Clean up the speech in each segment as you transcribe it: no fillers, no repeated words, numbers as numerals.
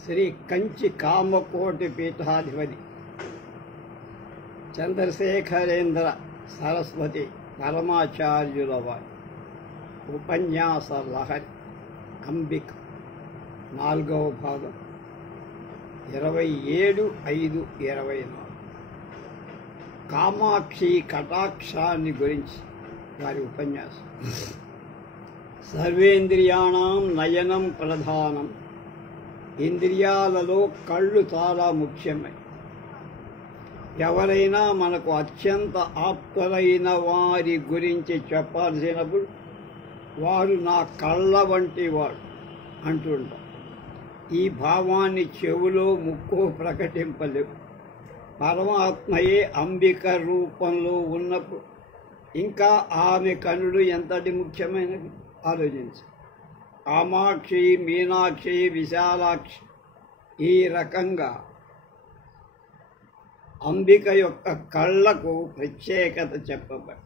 శ్రీ కంచి కామకోటి పీఠాధిపతి చంద్రశేఖరేంద్ర సరస్వతి పరమాచార్యుల వారి ఉపన్యాస లహరి అంబిక 4వ భాగం 27/5/24 కామాక్షి కటాక్షాన్ని గురించి వారి ఉపన్యాసం. సర్వేంద్రియాణం నయనం ప్రధానం. ఇంద్రియాలలో కళ్ళు చాలా ముఖ్యమై. ఎవరైనా మనకు అత్యంత ఆప్తులైన వారి గురించి చెప్పాల్సినప్పుడు వారు నా కళ్ళ వంటి వాడు అంటుంటారు. ఈ భావాన్ని చెవులో ముక్కు ప్రకటింపలేవు. పరమాత్మయే అంబిక రూపంలో ఉన్నప్పుడు ఇంకా ఆమె కనులు ఎంతటి ముఖ్యమైనది ఆలోచించు. కామాక్షి, మీనాక్షి, విశాలాక్షి, ఈ రకంగా అంబిక యొక్క కళ్ళకు ప్రత్యేకత చెప్పబడి,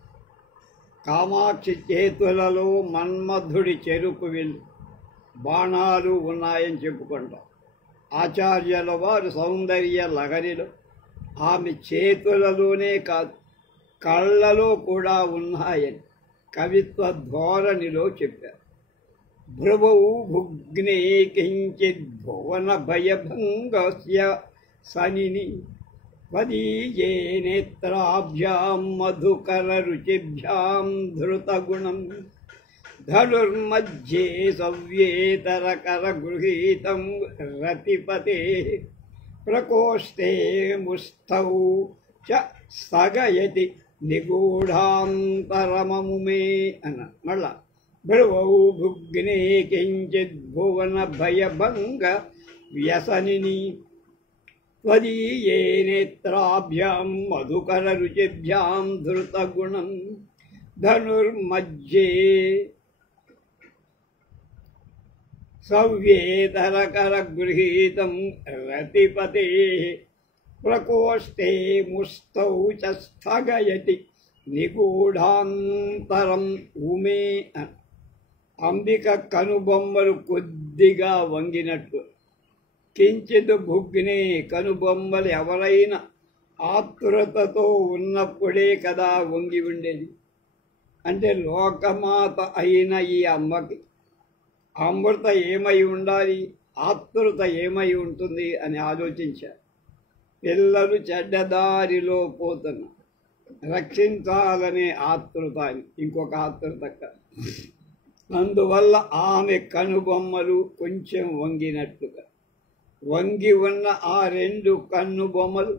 కామాక్షి చేతులలో మన్మధుడి చెరుకు విల్లు బాణాలు ఉన్నాయని చెప్పుకుంటాం. ఆచార్యుల వారు సౌందర్య లహరిలో ఆమె చేతులలోనే కాదు కళ్ళలో కూడా ఉన్నాయని కవిత్వ ధోరణిలో చెప్పారు. భ్రువౌ భుగ్నే కించిద్ భువన భయభంగస్య సనిని వదీయే నేత్రాభ్యాం మధుకర రుచిభ్యాం ధృతగుణం ధనుర్మధ్యే సవ్యేతరకర గృహీతం రతిపతే ప్రకోష్ఠే ముస్థౌ చ స్థగయతి నిగూఢాంతరమముమే అన్న. మళ్ళా భ్రువౌ భుగ్నే కించిద్ భువన భయభంగ వ్యసనిని త్వదీయే నేత్రాభ్యాం మధుకర రుచిభ్యాం ధృతగుణం ధనుర్మధ్యే సవ్యేతరకర గృహీతం రతిపతే ప్రకోష్ఠే ముస్థౌ చ స్థగయతి నిగూఢాంతరం ఉమే. అంబిక కనుబొమ్మలు కొద్దిగా వంగినట్టు. కించిత్ భుగ్నే, కనుబొమ్మలు ఎవరైనా ఆతృతతో ఉన్నప్పుడే కదా వంగి ఉండేది. అంటే లోకమాత అయిన ఈ అమ్మకి అమృత ఏమై ఉండాలి, ఆతృత ఏమై ఉంటుంది అని ఆలోచించారు. పిల్లలు చెడ్డదారిలో పోతున్నారు, రక్షించాలనే ఆతృత అని ఇంకొక ఆతృత. అందువల్ల ఆమె కనుబొమ్మలు కొంచెం వంగినట్టుగా, వంగి ఉన్న ఆ 2 కన్నుబొమ్మలు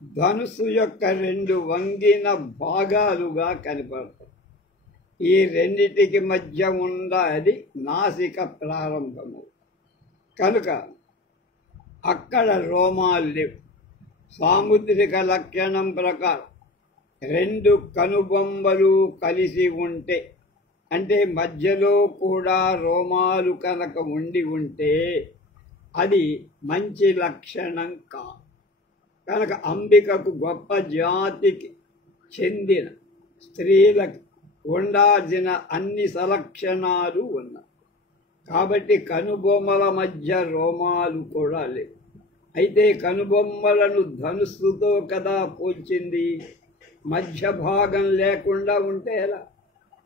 ధనుసు యొక్క 2 వంగిన భాగాలుగా కనపడతాయి. ఈ రెండిటికి మధ్య ఉన్నది నాసిక ప్రారంభము కనుక అక్కడ రోమాలు లేవు. సాముద్రిక లక్షణం ప్రకారం 2 కనుబొమ్మలు కలిసి ఉంటే, అంటే మధ్యలో కూడా రోమాలు కనుక ఉండి ఉంటే అది మంచి లక్షణం కాదు. కనుక అంబికకు గొప్ప జాతికి చెందిన స్త్రీలకు ఉండాల్సిన అన్ని సలక్షణాలు ఉన్నాయి. కాబట్టి కనుబొమ్మల మధ్య రోమాలు కూడా లేవు. అయితే కనుబొమ్మలను ధనుస్సుతో కదా పోల్చింది. మధ్య భాగం లేకుండా ఉంటే ఎలా?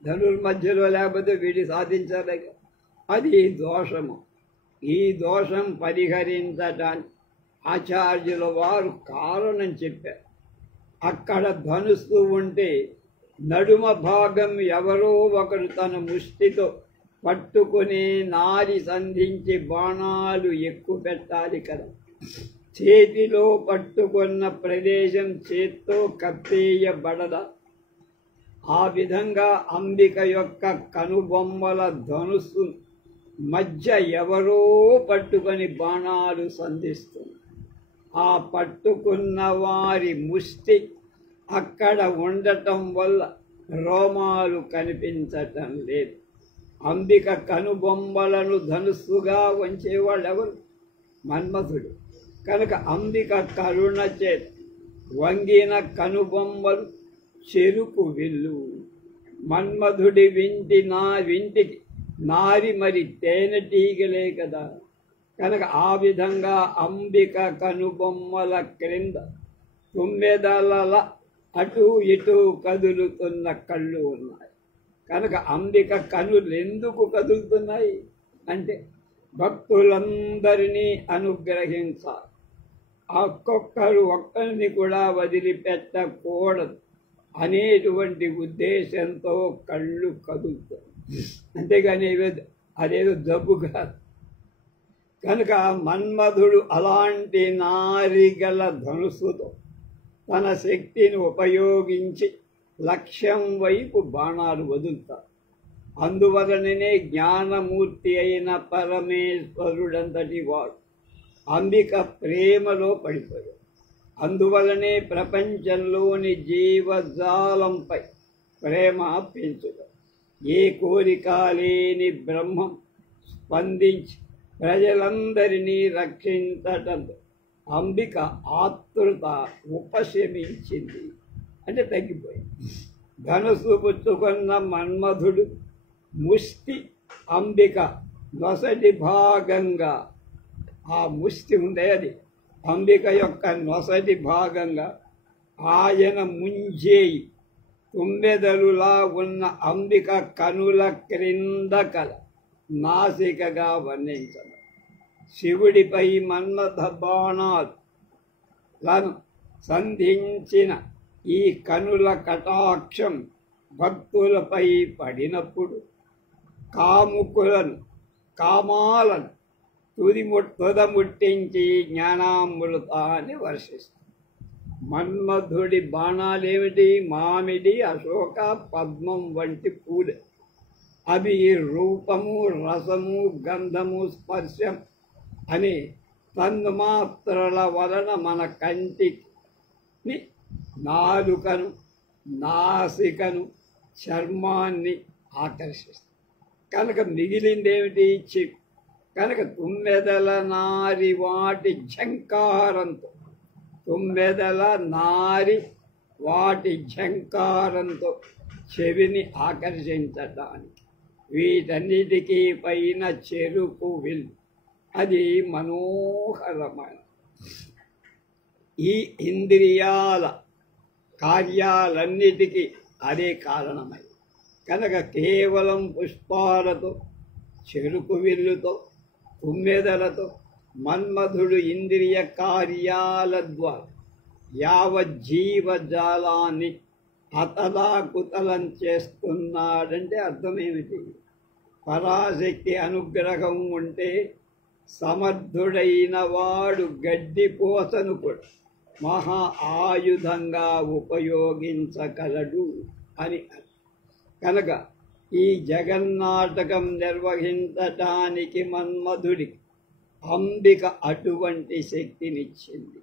ధనుర్మధ్యలో లేకపోతే వీడి సాధించాలి. అది దోషము. ఈ దోషం పరిహరించడానికి ఆచార్యుల వారు కారణం చెప్పారు. అక్కడ ధనుస్సు ఉంటే నడుమ భాగం ఎవరో ఒకరు తన ముష్టితో పట్టుకుని నారి సంధించి బాణాలు ఎక్కువ పెట్టాలి కదా. చేతిలో పట్టుకున్న ప్రదేశం చేత్తో కప్పేయబడదా? ఆ విధంగా అంబిక యొక్క కనుబొమ్మల ధనుస్సు మధ్య ఎవరో పట్టుకొని బాణాలు సంధిస్తుంది. ఆ పట్టుకున్న వారి ముష్టి అక్కడ ఉండటం వల్ల రోమాలు కనిపించటం లేదు. అంబిక కనుబొమ్మలను ధనుస్సుగా వంచేవాళ్ళు ఎవరు? మన్మథుడు. కనుక అంబిక కరుణ చేత వంగిన కనుబొమ్మలు చెరుకు విల్లు. మన్మధుడి వింటికి నారి మరి తేనెటీగలే కదా. కనుక ఆ విధంగా అంబిక కనుబొమ్మల క్రింద తుమ్మెదల అటు ఇటు కదులుతున్న కళ్ళు ఉన్నాయి. కనుక అంబిక కనులు ఎందుకు కదులుతున్నాయి అంటే భక్తులందరినీ అనుగ్రహించాలి, ఒక్కరిని కూడా వదిలిపెట్టకూడదు అనేటువంటి ఉద్దేశంతో కళ్ళు కదులుతాయి. అంతేగాని అదేదో జబ్బు కాదు. కనుక మన్మధుడు అలాంటి నారిగల ధనుసుతో తన శక్తిని ఉపయోగించి లక్ష్యం వైపు బాణాలు వదులుతారు. అందువలననే జ్ఞానమూర్తి అయిన పరమేశ్వరుడంతటి వాడు అంబిక ప్రేమలో పడిపోయాడు. అందువలనే ప్రపంచంలోని జీవజాలంపై ప్రేమ పెంచుట. ఏ కోరిక లేని బ్రహ్మం స్పందించి ప్రజలందరినీ రక్షించటంతో అంబిక ఆతృత ఉపశమించింది, అంటే తగ్గిపోయింది. ధనుసు పుచ్చుకున్న మన్మధుడు ముష్టి అంబిక నొసటి భాగంగా, ఆ ముష్టి ఉండే అది అంబిక యొక్క నొసటి భాగంగా ఆయన ముంజేయి తుమ్మెదలులా ఉన్న అంబిక కనుల క్రింద కల నాసికగా వర్ణించదు. శివుడిపై మన్మథ బాణాలను సంధించిన ఈ కనుల కటాక్షం భక్తులపై పడినప్పుడు కామాలను తుదముట్టించి జ్ఞానామృతాన్ని వర్షిస్తుంది. మన్మధుడి బాణాలేమిటి? మామిడి, అశోక, పద్మం వంటి పూలు. అవి రూపము, రసము, గంధము, స్పర్శం అనే తన్మాత్రల వలన మన కంటిని, నాలుకను, నాసికను, చర్మాన్ని ఆకర్షిస్తుంది. కనుక మిగిలిందేమిటి? చిప్. కనుక తుమ్మెదల నారి వాటి ఝంకారంతో, తుమ్మెదల నారి వాటి ఝంకారంతో చెవిని ఆకర్షించటానికి వీటన్నిటికీ పైన చెరుకు విల్లు. అది మనోహరమైన ఈ ఇంద్రియాల కార్యాలన్నిటికీ అదే కారణమై కనుక కేవలం పుష్పాలతో, చెరుకు విల్లుతో, తుమ్మెదలతో మన్మధుడు ఇంద్రియ కార్యాల ద్వారా యావజ్జీవజాలాన్ని అతలాకుతలం చేస్తున్నాడంటే అర్థమేమిటి? పరాశక్తి అనుగ్రహం ఉంటే సమర్థుడైన వాడు గడ్డిపోసను కూడా మహా ఆయుధంగా ఉపయోగించగలడు అని అర్థం. కనుక ఈ జగన్నాటకం నిర్వహించటానికి మన్మధుడికి అంబిక అటువంటి శక్తినిచ్చింది.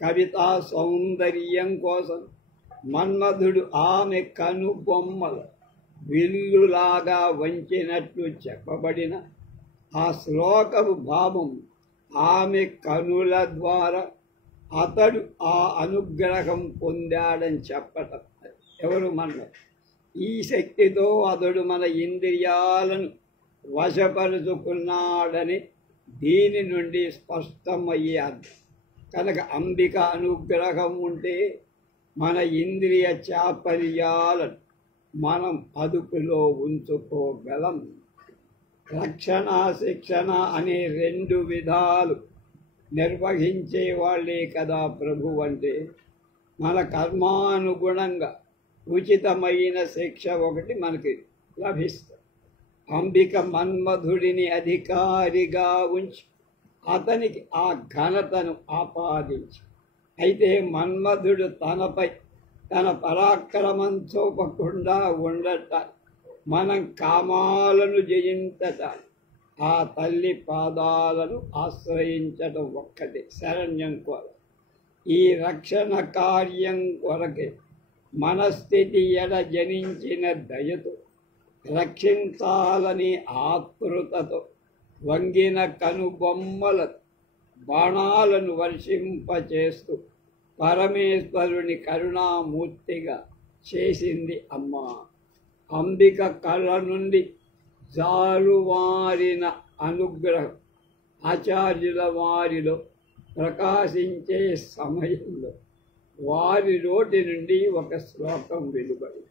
కవితా సౌందర్యం కోసం మన్మధుడు ఆమె కనుబొమ్మల విల్లులాగా వంచినట్లు చెప్పబడిన ఆ శ్లోకపు భావం ఆమె కనుల ద్వారా అతడు ఆ అనుగ్రహం పొందాడని చెప్పటం. ఎవరు? మన్మధుడు. ఈ శక్తితో అతడు మన ఇంద్రియాలను వశపరుచుకున్నాడని దీని నుండి స్పష్టమయ్యే అర్థం. కనుక అంబిక అనుగ్రహం ఉంటే మన ఇంద్రియ చాపల్యాలను మనం అదుపులో ఉంచుకోగలం. రక్షణ, శిక్షణ అనే రెండు విధాలు నిర్వహించే వాళ్ళే కదా ప్రభు అంటే. మన కర్మానుగుణంగా ఉచితమైన శిక్ష ఒకటి మనకి లభిస్తుంది. అంబిక మన్మధుడిని అధికారిగా ఉంచి అతనికి ఆ ఘనతను ఆపాదించి, అయితే మన్మధుడు తనపై తన పరాక్రమం చూపకుండా ఉండటానికి, మనం కామాలను జయించటానికి ఆ తల్లి పాదాలను ఆశ్రయించడం ఒక్కటే శరణ్యం కొరకు. ఈ రక్షణ కార్యం కొరకే మనస్థితి ఎడ జనించిన దయతో, రక్షించాలని ఆతృతతో వంగిన కనుబొమ్మల బాణాలను వర్షింపచేస్తూ పరమేశ్వరుని కరుణామూర్తిగా చేసింది అమ్మ. అంబిక కళ్ళ నుండి జారువారిన అనుగ్రహం ఆచార్యుల వారిలో ప్రకాశించే సమయంలో వారి నోటి నుండి ఒక శ్లోకం వెలువడి,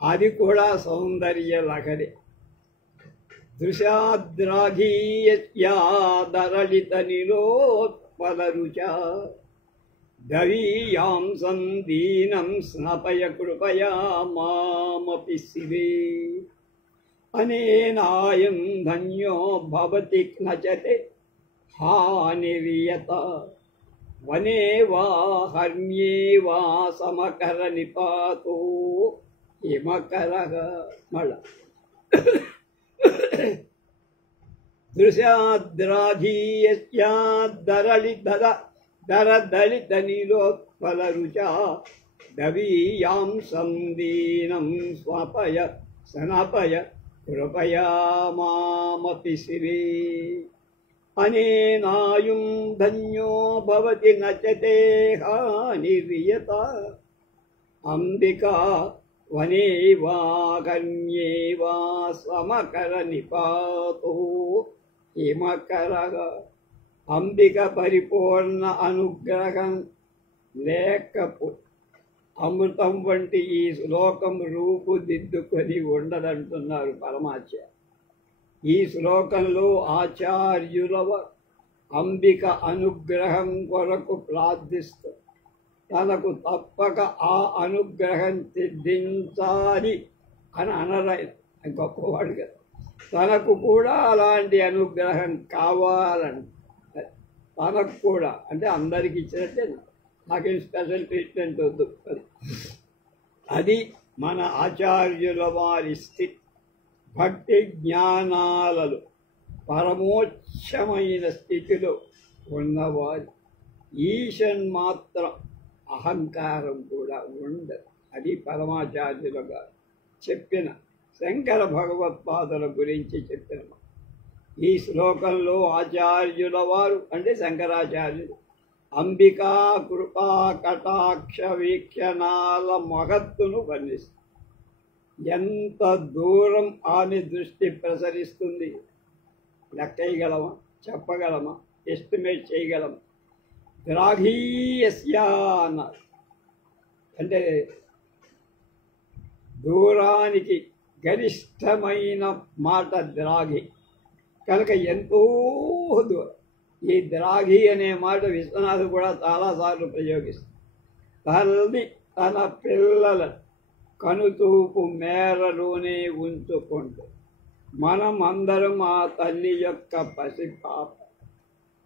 అది కూడా సౌందర్య లహరి. దృశాద్రాఘీయస్యాదరళిత నిలోత్పల రుచా దవీయాం సందీనం స్నపయ కృపయా మామపి శివే. అనేనాయం ధన్యో భవతి నచతే హానిరియత వనే వా హర్మ్యే వా సమకర నిపాతో హిమకరః. మళ్ళా దరదలిత నీలోత్పల రుచా దవీయాం సందీనం స్వపయ సనపయ కృపయా మామపి శివే. అనేనాయుం ధన్యో భవతి నచతే హానిరియత అంబికా వనే వా కన్యే వా సమకర నిపాతో హిమకరః. అంబిక పరిపూర్ణ అనుగ్రహం లేకపో అమృతం వంటి ఈ శ్లోకం రూపుదిద్దుకొని ఉండదంటున్నారు పరమాచార్య. ఈ శ్లోకంలో ఆచార్యుల అంబిక అనుగ్రహం కొరకు ప్రార్థిస్తూ తనకు తప్పక ఆ అనుగ్రహం సిద్ధించాలి అని అనరాయి. గొప్పవాడు కదా, తనకు కూడా అలాంటి అనుగ్రహం కావాలని, తనకు కూడా అంటే అందరికి ఇచ్చినట్టే, నాకేం స్పెషల్ ట్రీట్మెంట్ వద్దు. అది మన ఆచార్యుల వారి స్థితి. భక్తి జ్ఞానాలలో పరమోచ్చమైన స్థితిలో ఉన్నవారు. ఈశన్ మాత్రం అహంకారం కూడా ఉండదు. అది పరమాచార్యుల గారు చెప్పిన, శంకర భగవత్పాదుల గురించి చెప్పిన. ఈ శ్లోకంలో ఆచార్యుల వారు అంటే శంకరాచార్యులు అంబికా కృపా కటాక్ష వీక్షణాల మహత్తును వర్ణిస్తారు. ఎంత దూరం ఆమె దృష్టి ప్రసరిస్తుంది లెక్కగలమా, చెప్పగలమా, ఎస్టిమేట్ చేయగలమా? ద్రాఘీయస్యా అన్నారు అంటే దూరానికి గరిష్టమైన మాట ద్రాఘి కనుక ఎంతో దూరం. ఈ ద్రాఘి అనే మాట విశ్వనాథుడు కూడా చాలాసార్లు ప్రయోగిస్తారు. తల్లి తన పిల్లలను కనుతూపు మేరలోనే ఉంచుకుంటూ మనం అందరం ఆ తల్లి యొక్క పసిపాప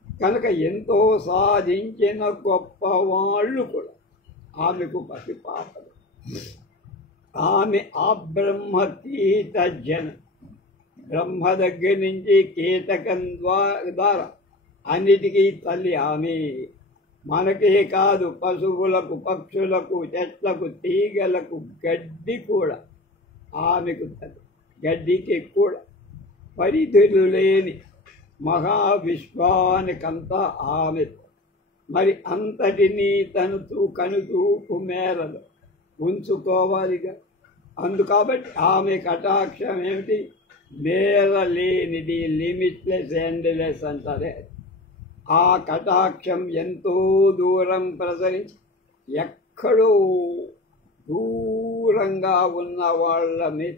కనుక ఎంతో సాధించిన గొప్పవాళ్ళు కూడా ఆమెకు పసిపాపలు. ఆమె ఆ బ్రహ్మకీట జన, బ్రహ్మ దగ్గర నుంచి కీటకం ద్వారా అన్నిటికీ తల్లి ఆమె. మనకే కాదు, పశువులకు, పక్షులకు, చెట్లకు, తీగలకు, గడ్డి కూడా ఆమెకు తల్లి. గడ్డికి కూడా పరిధులు లేని మహావిశ్వానికంతా ఆమె. మరి అంతటినీ తనతో కనుతూపు మేరలు ఉంచుకోవాలిగా. అందుకాబట్టి ఆమె కటాక్షం ఏమిటి? మేరలేనిది, లిమిట్లెస్, ఎండ్లెస్ అంటారే. ఆ కటాక్షం ఎంతో దూరం ప్రసరించి ఎక్కడో దూరంగా ఉన్న వాళ్ళ మీద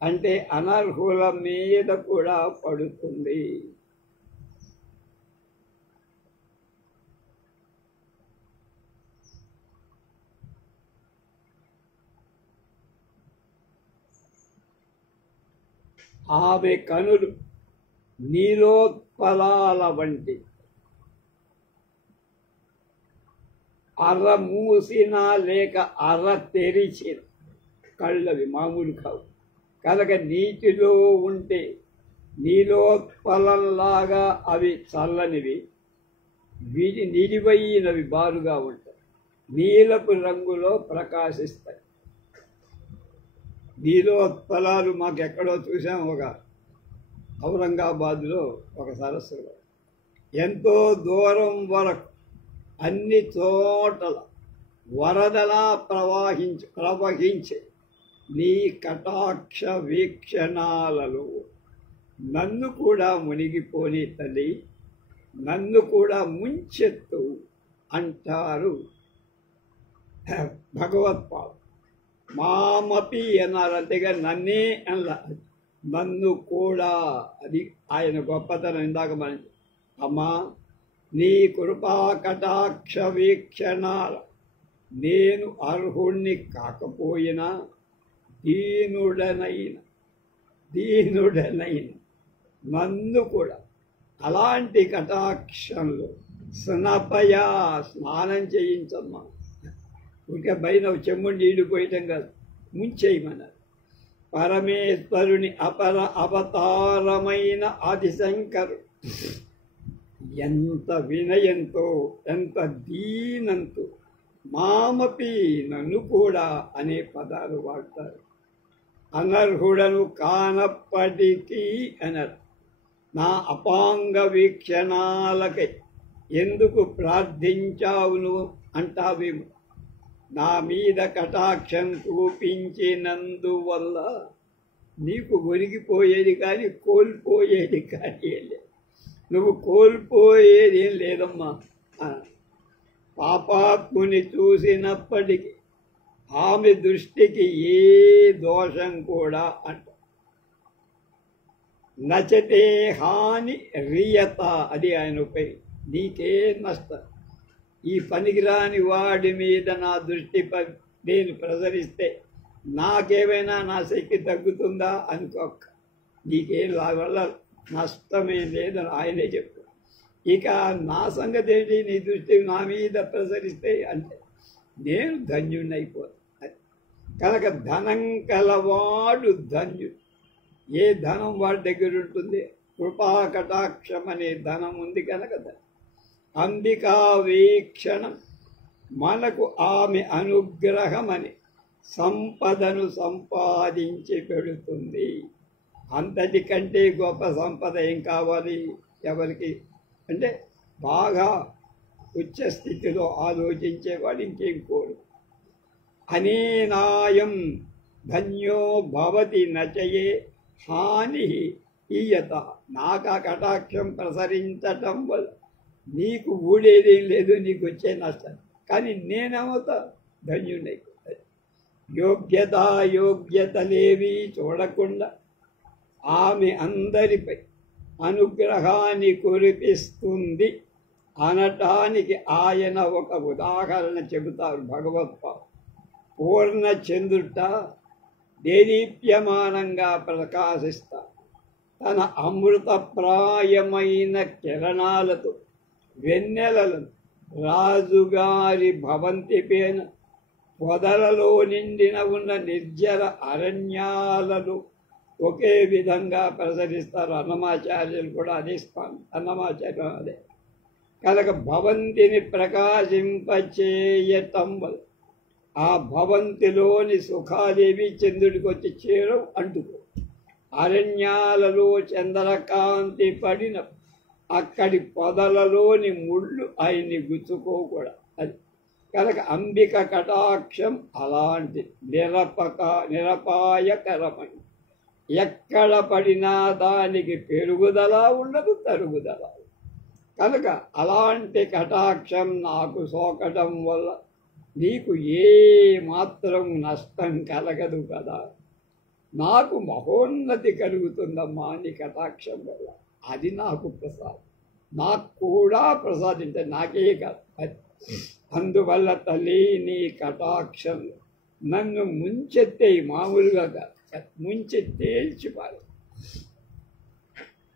అంటే అనర్హుల మీద కూడా పడుతుంది. ఆమె కనులు నీలోత్పలాల వంటి, అర్ర మూసిన లేక అర్ర తెరిచిన కళ్ళవి మామూలు కావు. కనుక నీటిలో ఉంటే నీలోత్పలంలాగా అవి చల్లనివి, వీటి నిడివైనవి బారుగా ఉంటాయి, నీలపు రంగులో ప్రకాశిస్తాయి. నీలోత్పలాలు మాకెక్కడో చూసాం, ఒక ఔరంగాబాద్లో ఒక సరస్సులో. ఎంతో దూరం వరకు అన్ని చోట్ల వరదలా ప్రవహించే నీ కటాక్ష వీక్షణాలలో నన్ను కూడా మునిగిపోని తల్లి, నన్ను కూడా ముంచెత్తు అంటారు భగవత్పాదు. మామపి అన్నారు, అంతేగా నన్నే అలా, నన్ను కూడా. అది ఆయన గొప్పతనం. ఇందాక మనం అమ్మా నీ కృపా కటాక్ష వీక్షణాల నేను అర్హుణ్ణి కాకపోయినా దీనుడనైన నన్ను కూడా అలాంటి కటాక్షంలో స్నపయా స్నానం చేయించమ్మా. ఇంకా పైన చెమ్ము నీళ్లు పోయటం కాదు, ముంచేయమన్నారు. పరమేశ్వరుని అపర అవతారమైన ఆదిశంకరు ఎంత వినయంతో, ఎంత దీనంతో మామపి నన్ను కూడా అనే పదాలు వాడతారు. అనర్హుడను కానప్పటికీ అన్నారు. నా అపాంగ వీక్షణాలకై ఎందుకు ప్రార్థించావును అంటావేమో. నా మీద కటాక్షం చూపించినందువల్ల నీకు ఒరిగిపోయేది కానీ కోల్పోయేది కానీ లేదు. నువ్వు కోల్పోయేది ఏం లేదమ్మా. పాపాత్ముని చూసినప్పటికీ ఆమె దృష్టికి ఏ దోషం కూడా అంట. నచతే హాని రియత, అది ఆయన ఉపయోగం. నీకే నష్టం. ఈ పనికిరాని వాడి మీద నా దృష్టి నేను ప్రసరిస్తే నాకేమైనా నా శక్తి తగ్గుతుందా అనుకోక, నీకేం వల్ల నష్టమే లేదని ఆయనే చెప్పారు. ఇక నా సంగతి ఏంటి, నీ దృష్టి నా మీద ప్రసరిస్తే అంటే నేను ధన్యుడినైపోతాను. కనుక ధనం కలవాడు ధన్యుడు. ఏ ధనం వాడి దగ్గర ఉంటుంది? కృపా కటాక్షం అనే ధనం ఉంది కనుక అంబికా వీక్షణం మనకు ఆమె అనుగ్రహమని సంపదను సంపాదించి పెడుతుంది. అంతటికంటే గొప్ప సంపద ఏం కావాలి ఎవరికి అంటే, బాగా ఉచ్చ స్థితిలో ఆలోచించేవాడు ఇంకేం కోరు. అనేనాయం ధన్యో భవతి నచయే హాని ఈయత. నాకు ఆ కటాక్షం ప్రసరించటం వల్ల నీకు ఊడేదేం లేదు, నీకు వచ్చే నష్టం. కానీ నేనేమవుతా ధన్యుడై. యోగ్యతలేవి చూడకుండా ఆమె అందరిపై అనుగ్రహాన్ని కురిపిస్తుంది అనటానికి ఆయన ఒక ఉదాహరణ చెబుతారు భగవత్పాదు. పూర్ణ చంద్రుట దేదీప్యమానంగా ప్రకాశిస్తా తన అమృతప్రాయమైన కిరణాలతో వెన్నెలలను రాజుగారి భవంతి పైన పొదలలో నిండిన ఉన్న నిర్జర అరణ్యాలను ఒకే విధంగా ప్రసరిస్తారు. అన్నమాచార్యులు కూడా అదే స్థానం. అన్నమాచార్యం అదే. కనుక భవంతిని ప్రకాశింపచేయటం వల్ల ఆ భవంతిలోని సుఖాదేవి చంద్రుడికి వచ్చి చేరవు, అంటుకో. అరణ్యాలలో చంద్రకాంతి పడిన అక్కడి పొదలలోని ముళ్ళు ఆయన్ని గుచ్చుకోకూడదు. అది కనుక అంబిక కటాక్షం అలాంటి నిరపాయకరమైన, ఎక్కడ పడినా దానికి పెరుగుదల ఉండదు, తరుగుదల. కనుక అలాంటి కటాక్షం నాకు సోకటం వల్ల నీకు ఏ మాత్రం నష్టం కలగదు కదా. నాకు మహోన్నతి కలుగుతుందమ్మా నీ కటాక్షం వల్ల. అది నాకు ప్రసాదం. నాకు కూడా ప్రసాదించే, నాకే కాదు. అందువల్ల తల్లి నీ కటాక్షం నన్ను ముంచెత్తే, మామూలుగా కాదు, ముంచె తేల్చిపారు.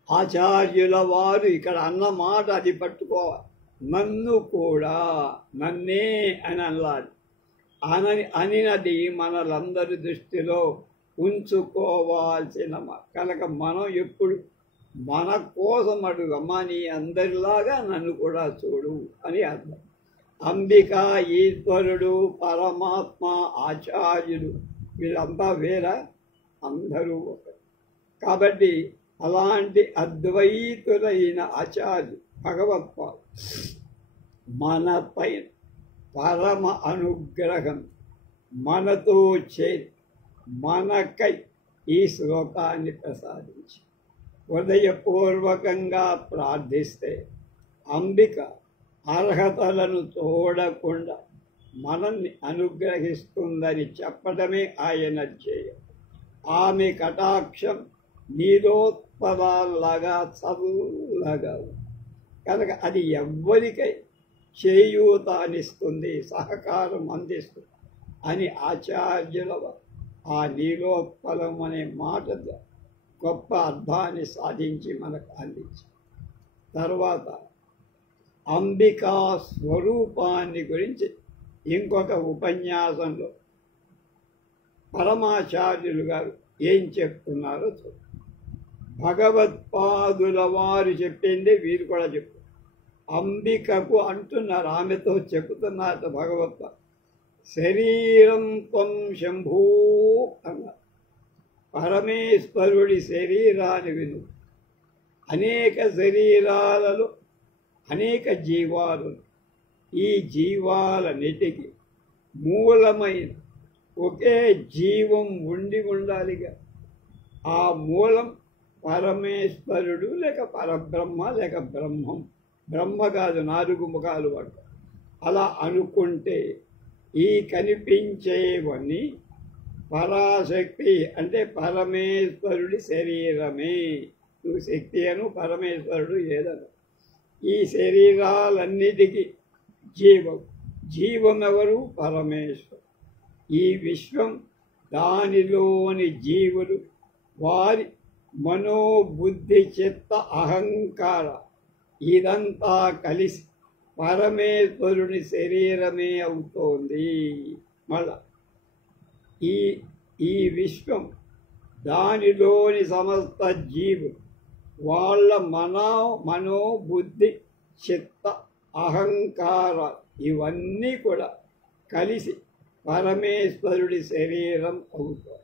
ఆచార్యుల వారు ఇక్కడ అన్న మాట అది పట్టుకోవాలి. నన్ను కూడా, నన్నే అని అన్నాడు. అనినది మనలందరి దృష్టిలో ఉంచుకోవాల్సిన. కనుక మనం ఎప్పుడు మన కోసం అడుగు, అమ్మా నీ అందరిలాగా నన్ను కూడా చూడు అని అర్థం. అంబిక, ఈశ్వరుడు, పరమాత్మ, ఆచార్యుడు వీళ్ళంతా వేరా? అందరూ ఒకరు. కాబట్టి అలాంటి అద్వైతులైన ఆచార్యులు భగవత్పాదు మనపై పరమ అనుగ్రహం మనతో చేరి మనకై ఈ శ్లోకాన్ని ప్రసాదించి హృదయపూర్వకంగా ప్రార్థిస్తే అంబిక అర్హతలను చూడకుండా మనల్ని అనుగ్రహిస్తుందని చెప్పడమే ఆయన ధ్యేయం. ఆమె కటాక్షం నీలోత్పదాల్లాగా చల్లగా కనుక అది ఎవ్వరికై చేయూతానిస్తుంది, సహకారం అందిస్తుంది అని ఆచార్యుల ఆ నీలోత్పలం అనే మాట గొప్ప అర్థాన్ని సాధించి మనకు అందించి తర్వాత అంబికా స్వరూపాన్ని గురించి ఇంకొక ఉపన్యాసంలో పరమాచార్యులు గారు ఏం చెప్తున్నారో చూడండి. భగవత్పాదుల వారు చెప్పింది వీరు కూడా చెప్పు. అంబికకు అంటున్నారు, ఆమెతో చెబుతున్నారు భగవత్పాదు. శరీరం త్వం శంభూ అన్నారు. పరమేశ్వరుడి శరీరాన్ని విను. అనేక శరీరాలలో అనేక జీవాలు, ఈ జీవాలన్నిటికీ మూలమైన ఒకే జీవం ఉండాలిగా. ఆ మూలం పరమేశ్వరుడు లేక పరబ్రహ్మ లేక బ్రహ్మం. బ్రహ్మ కాదు, 4 ముఖాలు వాడు. అలా అనుకుంటే ఈ కనిపించేవన్నీ పరాశక్తి అంటే పరమేశ్వరుడి శరీరమే. నువ్వు శక్తి అను, పరమేశ్వరుడు ఏదను. ఈ శరీరాలన్నిటికీ జీవం ఎవరు? పరమేశ్వరుడు. ఈ విశ్వం, దానిలోని జీవులు, వారి మనోబుద్ధి చిత్త అహంకార ఇదంతా కలిసి పరమేశ్వరుని శరీరమే అవుతోంది. మళ్ళా ఈ విశ్వం, దానిలోని సమస్త జీవులు, వాళ్ళ మనోబుద్ధి చిత్త అహంకార ఇవన్నీ కూడా కలిసి పరమేశ్వరుడి శరీరం అవుతాయి.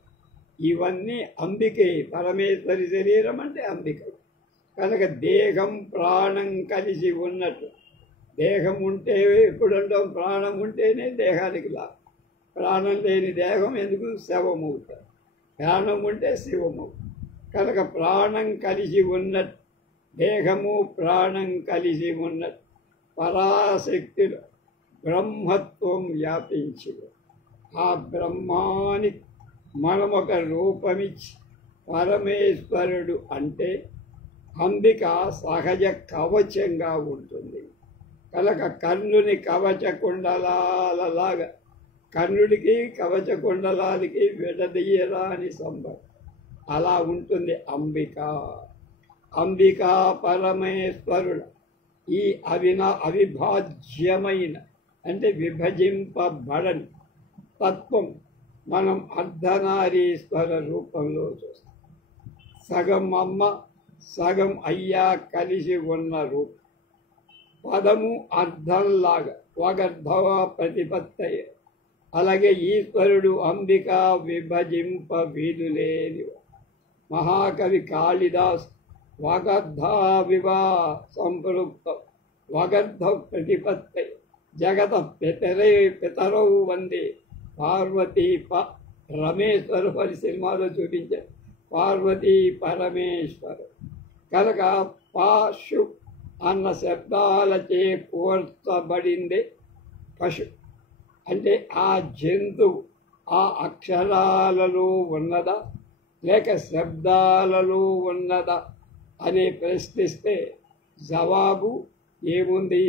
ఇవన్నీ అంబికే. పరమేశ్వరి శరీరం అంటే అంబిక. కనుక దేహం ప్రాణం కలిసి ఉన్నట్టు. దేహం ఉంటే ఎప్పుడంటాం? ప్రాణం ఉంటేనే దేహానికి లాభం. ప్రాణం లేని దేహం ఎందుకు? శవమవుతారు. ప్రాణం ఉంటే శివమవుతుంది. కనుక ప్రాణం కలిసి ఉన్నట్టు, దేహము ప్రాణం కలిసి ఉన్నట్టు పరాశక్తిలో బ్రహ్మత్వం వ్యాపించింది. ఆ బ్రహ్మానికి మనం ఒక రూపమిచ్చి పరమేశ్వరుడు అంటే అంబిక సహజ కవచంగా ఉంటుంది. కనుక కర్ణుని కవచ కుండలాలలాగా కర్ణుడికి కవచ కుండలాలకి విడదీయరాని సంబంధం అలా ఉంటుంది అంబిక. అంబికా పరమేశ్వరుడు ఈ అవిభాజ్యమైన అంటే విభజింపబడని తత్వం మనం అర్ధనారీశ్వర రూపంలో చూస్తాం. సగం అమ్మ సగం అయ్యా కలిసి ఉన్న రూపం. పదము అర్ధంలాగా వగర్ధవ ప్రతిపత్తయ్య. అలాగే ఈశ్వరుడు అంబిక విభజింప వీలులేని. మహాకవి కాళిదాస్ వగర్ధావివా సంపృక్తం వగర్ధ ప్రతిపత్తై జగత పితరౌ వందే పార్వతీ రమేశ్వర పరి సినిమాలో చూపించారు. పార్వతీ పరమేశ్వరు. కనుక పాశు అన్న శబ్దాలచే పోర్చబడిందే పశు. అంటే ఆ జంతువు ఆ అక్షరాలలో ఉన్నదా లేక శబ్దాలలో ఉన్నదా అని ప్రశ్నిస్తే జవాబు ఏముంది?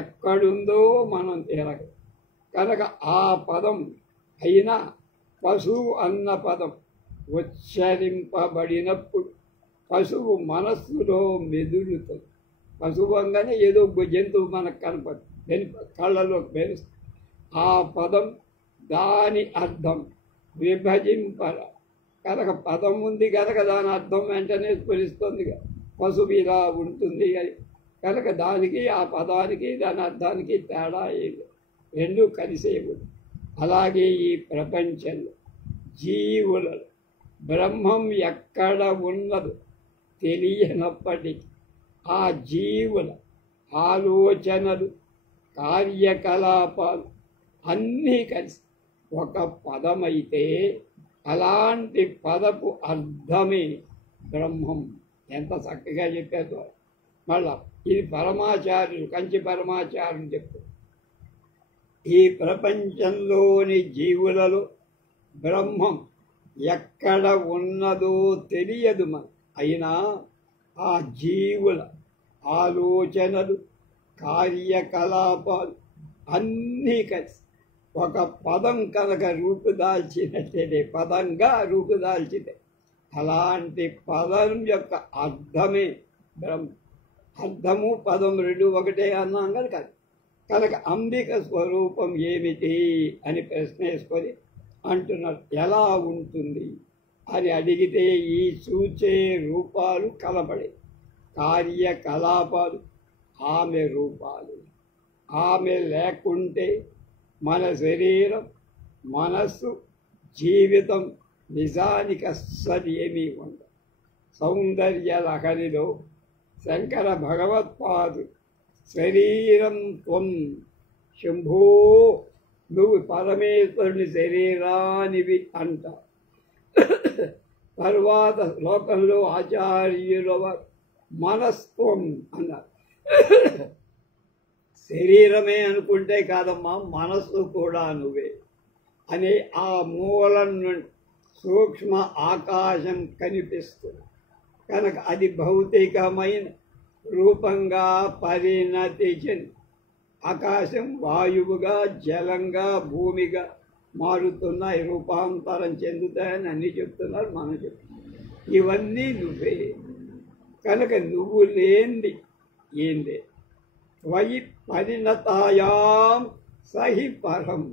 ఎక్కడుందో మనం తేలగ. కనుక ఆ పదం అయినా పశువు అన్న పదం ఉచ్చరింపబడినప్పుడు పశువు మనస్సులో మెదులుతుంది. పశువు అనగానే ఏదో జంతువు మనకు కనపడుతుంది, కళ్ళలో మెరుస్తుంది. ఆ పదం దాని అర్థం విభజింపర. కనుక పదం ఉంది కనుక దాని అర్థం వెంటనే స్ఫురిస్తుంది. పశువు ఇలా ఉంటుంది అని. కనుక దానికి ఆ పదానికి దాని అర్థానికి తేడా ఏది? రెండు కలిసే ఉంది. అలాగే ఈ ప్రపంచంలో జీవులలో బ్రహ్మం ఎక్కడ ఉన్నదో తెలియనప్పటికీ ఆ జీవుల ఆలోచనలు కార్యకలాపాలు అన్నీ కలిసి ఒక పదమైతే అలాంటి పదపు అర్థమే బ్రహ్మం. ఎంత చక్కగా చెప్పారో. మళ్ళా ఇది పరమాచార్యులు, కంచి పరమాచార్యులు చెప్పారు, ఈ ప్రపంచంలోని జీవులలో బ్రహ్మం ఎక్కడ ఉన్నదో తెలియదు మనకు. అయినా ఆ జీవుల ఆలోచనలు, కార్యకలాపాలు అన్నీ కలిసి ఒక పదం కనుక రూపుదాల్చినట్టే, పదంగా రూపుదాల్చితే అలాంటి పదం యొక్క అర్థమే బ్రహ్మ. అర్థము పదం రెండు ఒకటే అన్నాం కనుక అంబిక స్వరూపం ఏమిటి అని ప్రశ్న వేసుకొని అంటున్నారు. ఎలా ఉంటుంది అని అడిగితే ఈ చూచే రూపాలు కలబడే కార్యకలాపాలు ఆమె రూపాలు. ఆమె లేకుంటే మన శరీరం, మనస్సు, జీవితం నిజానికి అస్సలు ఏమీ ఉండదు. సౌందర్య లహరిలో శంకర భగవత్పాదు శరీరం త్వం శంభో, నువ్వు పరమేశ్వరుని శరీరానివి అంట. తరువాత లోకంలో ఆచార్యుల మనస్త్వం అన్నారు. శరీరమే అనుకుంటే కాదమ్మా, మనస్సు కూడా నువ్వే అని ఆ మూలం నుండి సూక్ష్మ ఆకాశం కనిపిస్తుంది. కనుక అది భౌతికమైన రూపంగా పరిణతి చెంది ఆకాశం వాయువుగా, జలంగా, భూమిగా మారుతున్నాయి, రూపాంతరం చెందుతాయని అన్నీ చెప్తున్నారు, మనం చెప్తున్నాం. ఇవన్నీ నువ్వే. కనుక నువ్వు లేనిది ఏం లేదు. త్వయి పరిణతాయాం సహి పరం,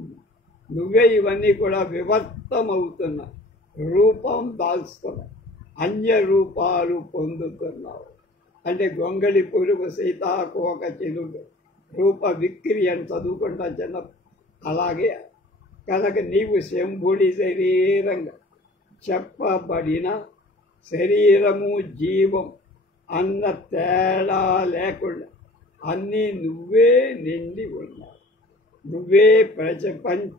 నువ్వే ఇవన్నీ కూడా వివర్తమవుతున్నావు, రూపం దాల్చుతున్నావు, అన్య రూపాలు పొందుతున్నావు. అంటే గొంగళి పురుగు, సీతాకోక చిలుగు రూప విక్రియ అని చదువుకుంటా చిన్న. అలాగే కనుక నీవు శంభుడి శరీరంగా చెప్పబడిన శరీరము, జీవం అన్న తేడా లేకుండా అన్నీ నువ్వే నిండి ఉన్నావు. నువ్వే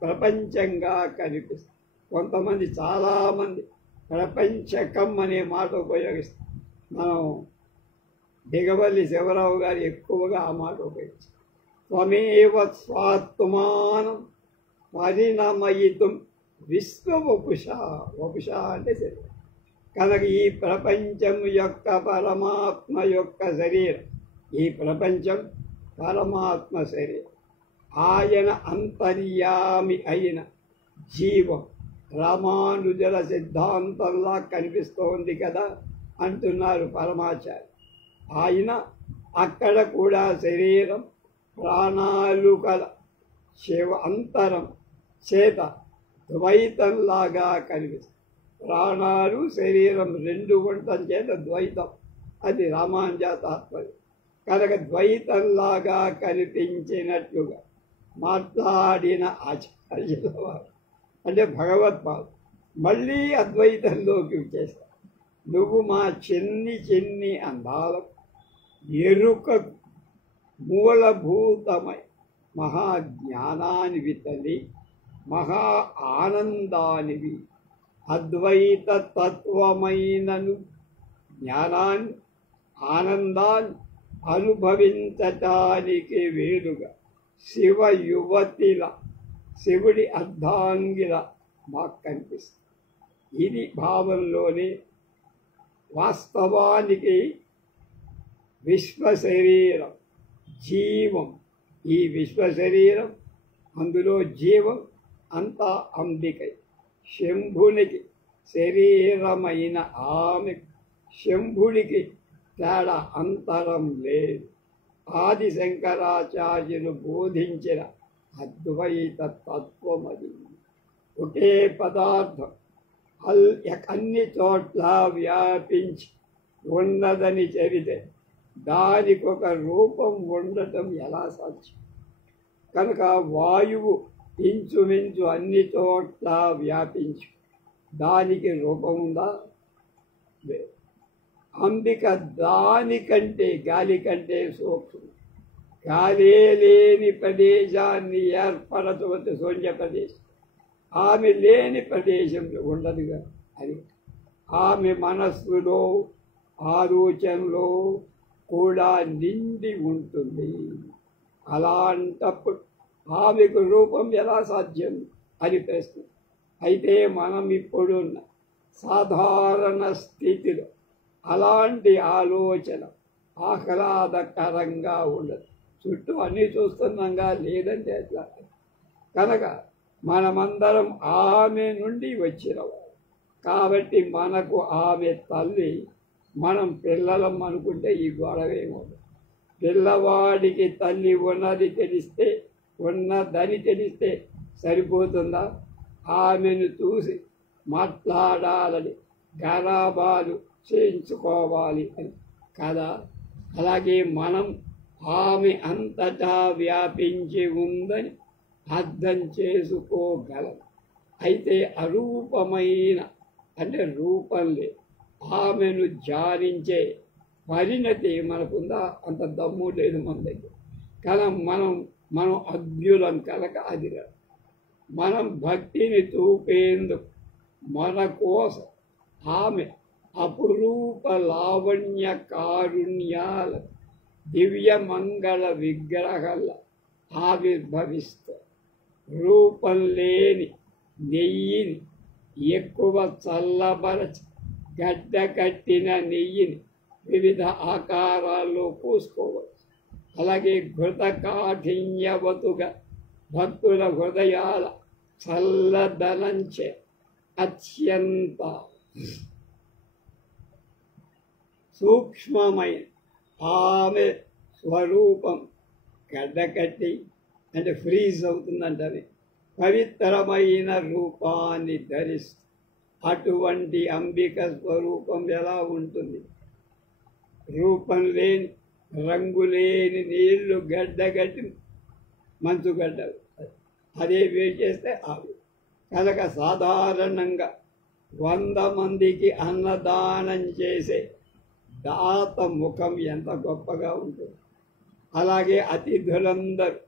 ప్రపంచంగా కనిపిస్తావు. కొంతమంది, చాలామంది ప్రపంచకం అనే మాట ఉపయోగిస్తారు. మనం దిగవల్లి శివరావు గారు ఎక్కువగా ఆ మాట ఉపయోగించారు. త్వమేవ స్వాత్మానం పరిణమయితుం విశ్వవపుష. వపుష అంటే శరీరం. కనుక ఈ ప్రపంచం యొక్క పరమాత్మ యొక్క శరీరం, ఈ ప్రపంచం పరమాత్మ శరీరం. ఆయన అంతర్యామి అయిన జీవం రామానుజుల సిద్ధాంతంలా కనిపిస్తోంది కదా అంటున్నారు పరమాచార్య. ఆయన అక్కడ కూడా శరీరం, ప్రాణాలు కల శివ అంతరం చేత ద్వైతంలాగా కనిపిస్తుంది. ప్రాణాలు, శరీరం రెండు ఉండటం చేత ద్వైతం, అది రామానుజ తాత్పర్యం. కనుక ద్వైతంలాగా కనిపించినట్లుగా మాట్లాడిన ఆచార్యుల వారు అంటే భగవత్పాదు మళ్ళీ అద్వైతంలోకి వచ్చేస్తారు. నువ్వు మా చిన్ని అందాలకు ఎరుకకు మూలభూతమై మహాజ్ఞానానివి తల్లి, మహా ఆనందానివి. అద్వైత తత్వమైనను జ్ఞానాన్ని, ఆనందాన్ని అనుభవించటానికి వేరుగా శివ యువతిల, శివుడి అర్ధాంగిల మాకు కనిపిస్తుంది. ఇది భావంలోనే వాస్తవానికి విశ్వ శరీరం, జీవం. ఈ విశ్వ శరీరం, అందులో జీవం అంతా అంబికై. శంభునికి శరీరమైన ఆమె, శంభుడికి తేడా అంతరం లేదు. ఆది శంకరాచార్యులు బోధించిన అద్వైత తత్వం అది. ఒకే పదార్థం అన్ని చోట్ల వ్యాపించి ఉన్నదని చెబితే దానికి ఒక రూపం ఉండటం ఎలా సాధ్యం? కనుక వాయువు ఇంచుమించు అన్ని చోట్ల వ్యాపించు, దానికి రూపం ఉందా? లేదు. అంబిక దానికంటే, గాలి కంటే సూక్ష్మం. గాలే లేని ప్రదేశాన్ని ఏర్పరచవచ్చు శూన్య ప్రదేశం. ఆమె లేని ప్రదేశంలో ఉండదుగా. అది ఆమె మనస్సులో ఆలోచనలో కూడా నిండి ఉంటుంది. అలాంటప్పుడు ఆమెకు రూపం ఎలా సాధ్యం అని ప్రశ్న. అయితే మనం ఇప్పుడున్న సాధారణ స్థితిలో అలాంటి ఆలోచన ఆహ్లాదకరంగా ఉండదు. చుట్టూ అన్నీ చూస్తున్నాంగా, లేదంటే ఎట్లా? కనుక మనమందరం ఆమె నుండి వచ్చినవారు కాబట్టి మనకు ఆమె తల్లి. మనం పిల్లలం అనుకుంటే ఈ గొడవేమో. పిల్లవాడికి తల్లి ఉన్నదని తెలిస్తే సరిపోతుందా? ఆమెను చూసి మాట్లాడాలని గరాబాలు చేయించుకోవాలి అని కదా. అలాగే మనం ఆమె అంతటా వ్యాపించి ఉందని అర్థం చేసుకోగలం. అయితే అరూపమైన అంటే రూపం లేదు ఆమెను ధ్యానించే పరిణతి మనకుందా? అంత దమ్ము లేదు మన దగ్గర. కానీ మనం అజ్ఞులం కనుక అది రాదు. మనం భక్తిని చూపేందుకు మన కోసం ఆమె అపురూప లావణ్య కారుణ్యాల దివ్య మంగళ విగ్రహాల ఆవిర్భవిస్తారు. రూపం లేని నెయ్యిని ఎక్కువ చల్లబరచి గడ్డ కట్టిన నెయ్యిని వివిధ ఆకారాల్లో పూసుకోవచ్చు. అలాగే ఘృత కాఠిన్యవతుగా భక్తుల హృదయాల చల్లదనంచే అత్యంత సూక్ష్మమైన ఆమె స్వరూపం గడ్డకట్టి అంటే ఫ్రీజ్ అవుతుందంటే పవిత్రమైన రూపాన్ని ధరిస్తుంది. అటువంటి అంబిక స్వరూపం ఎలా ఉంటుంది? రూపం లేని రంగు లేని నీళ్లు గడ్డగట్టి మంచుగడ్డ అదే వేడి చేస్తే ఆవి. కనుక సాధారణంగా 100 మందికి అన్నదానం చేసే దాత ముఖం ఎంత గొప్పగా ఉంటుంది. అలాగే అతిథులందరూ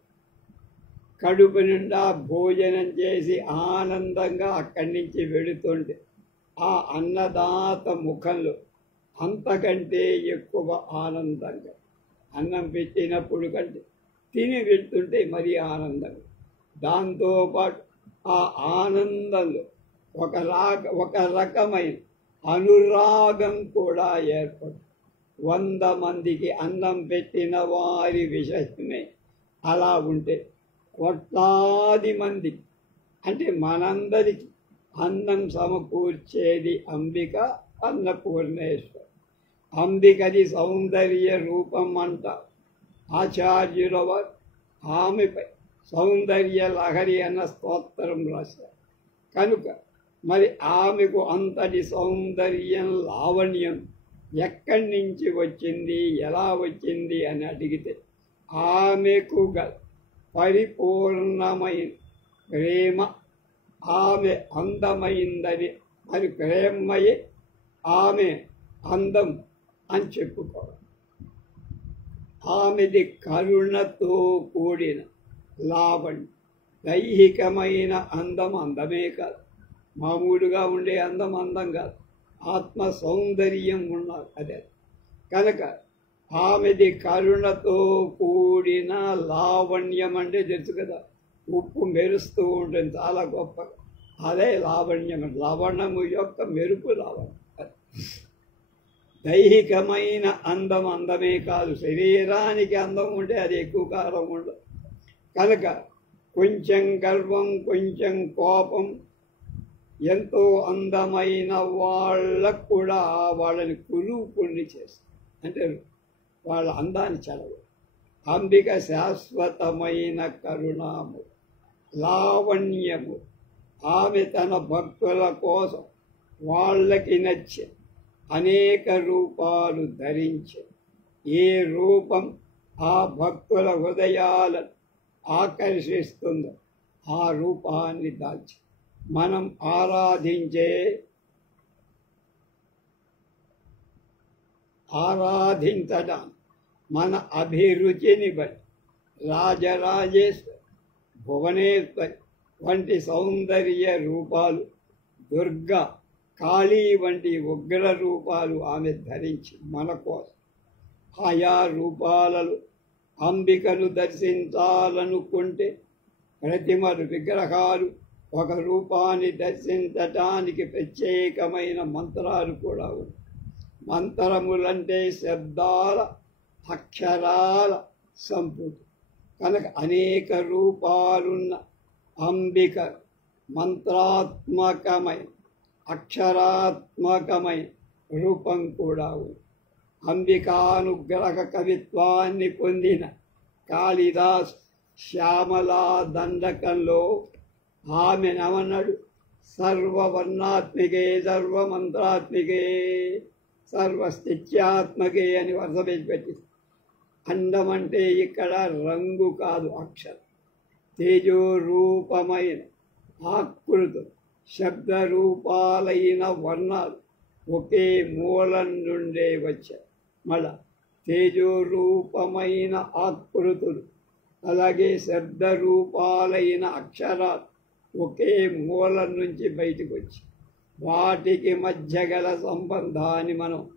కడుపు నిండా భోజనం చేసి ఆనందంగా అక్కడి నుంచి వెళుతుంటే ఆ అన్నదాత ముఖంలో అంతకంటే ఎక్కువ ఆనందంగా అన్నం పెట్టినప్పుడు కంటే తిని వెళ్తుంటే మరీ ఆనందంగా. దాంతోపాటు ఆ ఆనందంలో ఒక రకమైన అనురాగం కూడా ఏర్పడు. 100 మందికి అన్నం పెట్టిన వారి విషయమే అలా ఉంటే కోట్లాది మంది అంటే మనందరికి అన్నం సమకూర్చేది అంబిక అన్నపూర్ణేశ్వరి. అంబికది సౌందర్య రూపం అంట ఆచార్యుల వారు ఆమెపై సౌందర్య లహరి అన్న స్తోత్రం రాశారు. కనుక మరి ఆమెకు అంతటి సౌందర్యం లావణ్యం ఎక్కడి నుంచి వచ్చింది, ఎలా వచ్చింది అని అడిగితే ఆమెకు పరిపూర్ణమైన ప్రేమ ఆమె అందమైందని మరి ప్రేమయే ఆమె అందం అని చెప్పుకోవాలి. ఆమెది కరుణతో కూడిన లావణ్యం. దైహికమైన అందమే కాదు, మామూలుగా ఉండే అందం కాదు, ఆత్మ సౌందర్యం ఉన్నారు అదే. కనుక ఆమెది కరుణతో కూడిన లావణ్యం అంటే తెలుసు కదా, ఉప్పు మెరుస్తూ ఉంటుంది చాలా గొప్పగా, అదే లావణ్యం. లవణము యొక్క మెరుపు లావణ్యం. దైహికమైన అందమే కాదు, శరీరానికి అందం ఉంటే అది ఎక్కువ కాలం ఉండదు. కనుక కొంచెం గర్వం, కొంచెం కోపం ఎంతో అందమైన వాళ్ళకు కూడా వాళ్ళని కురుపుణ్ణి చేస్తారు. అంటే వాళ్ళ అందాన్ని చదవ. అంబిక శాశ్వతమైన కరుణాము, లావణ్యము. ఆమె తన భక్తుల కోసం వాళ్ళకి నచ్చే అనేక రూపాలు ధరించే. ఏ రూపం ఆ భక్తుల హృదయాలను ఆకర్షిస్తుందో ఆ రూపాన్ని దాల్చి మనం ఆరాధించడం మన అభిరుచిని బట్టి రాజరాజేశ్వరి, భువనేశ్వరి వంటి సౌందర్య రూపాలు, దుర్గా, కాళీ వంటి ఉగ్ర రూపాలు ఆమె ధరించి మన కోసం ఆయా రూపాలలో అంబికను దర్శించాలనుకుంటే ప్రతిమలు విగ్రహాలు ఒక రూపాన్ని దర్శించటానికి ప్రత్యేకమైన మంత్రాలు కూడా ఉన్నాయి. మంత్రములంటే శబ్దాల అక్షరాల సంపుటి కనుక అనేక రూపాలున్న అంబిక మంత్రాత్మకమైన అక్షరాత్మకమైన రూపం కూడా ఉంది. అంబికానుగ్రహ కవిత్వాన్ని పొందిన కాళిదాస్ శ్యామలా దండకంలో ఆమె నవనడు సర్వవర్ణాత్మికే సర్వమంత్రాత్మికే సర్వస్థిత్యాత్మకే అని వరుస పెట్టి అండం అంటే ఇక్కడ రంగు కాదు అక్షరం. తేజోరూపమైన ఆకృతులు శబ్దరూపాలైన వర్ణాలు ఒకే మూలం నుండే వచ్చాయి. మళ్ళా తేజోరూపమైన ఆకృతులు అలాగే శబ్దరూపాలైన అక్షరాలు ఒకే మూలం నుంచి బయటకు వచ్చి వాటికి మధ్య గల సంబంధాన్ని మనం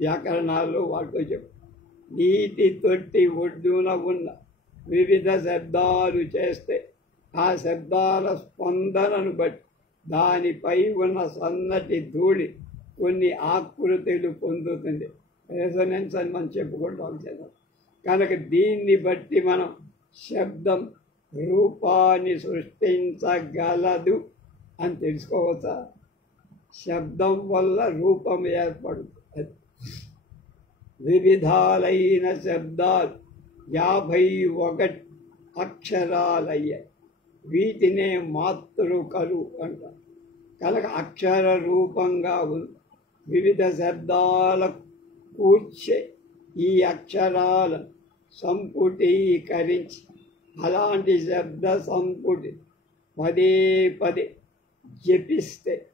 వ్యాకరణాల్లో వాటితో చెప్పాం. నీటి తొట్టి ఒడ్డున ఉన్న వివిధ శబ్దాలు చేస్తే ఆ శబ్దాల స్పందనను బట్టి దానిపై ఉన్న సన్నటి ధూళి కొన్ని ఆకృతులు పొందుతుంది. రెసొనెన్స్ అని మనం చెప్పుకుంటాం చేద్దాం. కనుక దీన్ని బట్టి మనం శబ్దం రూపాన్ని సృష్టించగలదు అని తెలుసుకోవచ్చా? శబ్దం వల్ల రూపం ఏర్పడుతుంది. వివిధాలైన శబ్దాలు 51 అక్షరాలయ్యాయి. వీటినే మాతృకలు అంటారు. కనుక అక్షర రూపంగా ఉంది. వివిధ శబ్దాల కూర్చే ఈ అక్షరాలను సంపుటీకరించి అలాంటి శబ్ద సంపుటి పదే పదే జపిస్తే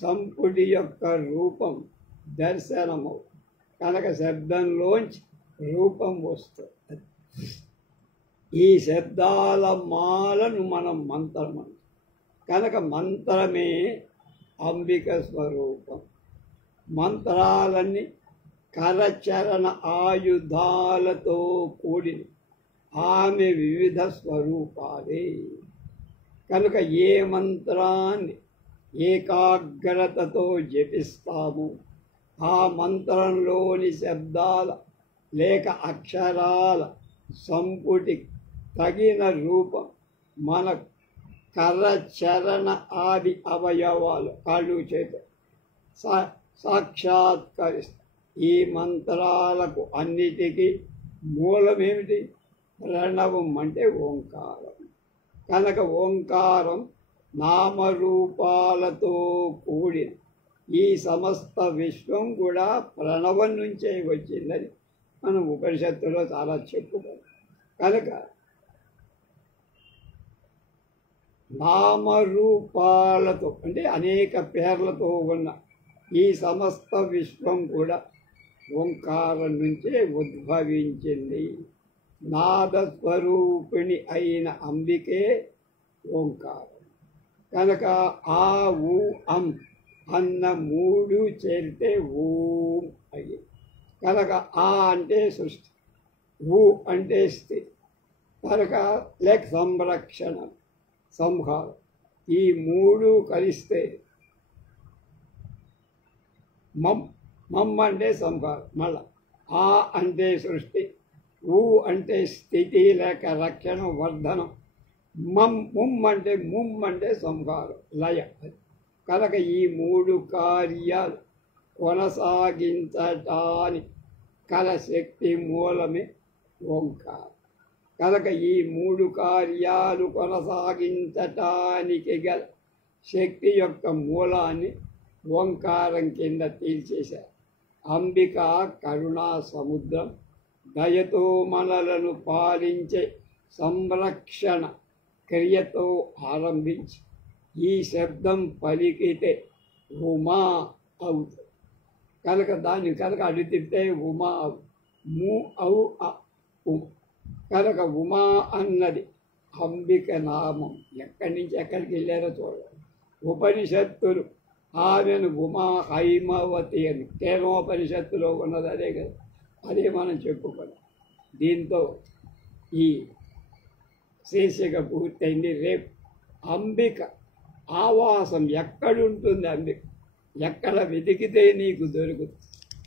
సంపుటి యొక్క రూపం దర్శనము. కనుక శబ్దంలోంచి రూపం వస్తుంది. ఈ శబ్దాల మాలను మనం మంత్రం అంటాం. కనుక మంత్రమే అంబిక స్వరూపం. మంత్రాలన్నీ కరచరణ ఆయుధాలతో కూడిన ఆమె వివిధ స్వరూపాలే. కనుక ఏ మంత్రాన్ని ఏకాగ్రతతో జపిస్తాము ఆ మంత్రంలోని శబ్దాల లేక అక్షరాల సంపుటి తగిన రూపం మన కరచరణ ఆది అవయవాలు కాళ్ళు చేత సాక్షాత్కరిస్తాయి. ఈ మంత్రాలకు అన్నిటికీ మూలమేమిటి? ప్రణవం అంటే ఓంకారం. కనుక ఓంకారం నామరూపాలతో కూడిన ఈ సమస్త విశ్వం కూడా ప్రణవం నుంచే వచ్చిందని మనం ఉపనిషత్తులో చాలా చెప్పుకోం. కనుక నామరూపాలతో అంటే అనేక పేర్లతో ఉన్న ఈ సమస్త విశ్వం కూడా ఓంకారం నుంచే ఉద్భవించింది. నాదస్వరూపిణి అయిన అంబికే ఓంకారం. కనుక ఆ ఊ అం అన్న మూడు చేరితే ఓం అయ్యి. కనుక ఆ అంటే సృష్టి, ఊ అంటే స్థితి, కనుక లేక సంరక్షణ సంహారం. ఈ మూడు కలిస్తే మమ్ అంటే సంహారం. మళ్ళా ఆ అంటే సృష్టి, ఊ అంటే స్థితి లేక రక్షణ వర్ధనం, ముమ్ అంటే సంహారం లయ. కనుక ఈ మూడు కార్యాలు కొనసాగించటానికి కల శక్తి మూలమే ఓంకారం. కనుక ఈ మూడు కార్యాలు కొనసాగించటానికి గల శక్తి యొక్క మూలాన్ని ఓంకారం కింద తీర్చేశారు. అంబిక కరుణా సముద్రం, దయతో మనలను పాలించే సంరక్షణ క్రియతో ఆరంభించి ఈ శబ్దం పలికితే ఉమా అవుతుంది. కనుక అడు తిప్పితే ఉమా అవు, ము అవు కనుక ఉమా అన్నది అంబిక నామం. ఎక్కడి నుంచి ఎక్కడికి వెళ్ళారో చూడాలి. ఉపనిషత్తులు ఆమెను ఉమా హైమవతి అని కేనోపనిషత్తులో ఉన్నది అదే కదా, అదే మనం చెప్పుకోవాలి. దీంతో ఈ శీర్షిక పూర్తయింది. రేపు అంబిక ఆవాసం ఎక్కడుంటుంది, అంబిక ఎక్కడ వెతికితే నీకు దొరుకుతుంది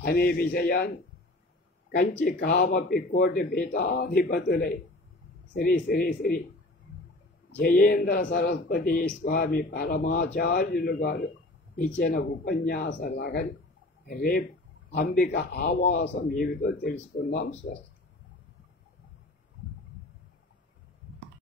అనే విషయాన్ని కంచి కామపి కోటి పీఠాధిపతులై శ్రీ శ్రీ శ్రీ జయేంద్ర సరస్వతి స్వామి పరమాచార్యులు గారు ఇచ్చిన ఉపన్యాస లహరి. రేపు అంబిక ఆవాసం ఏమిటో తెలుసుకుందాం. స్వస్తి.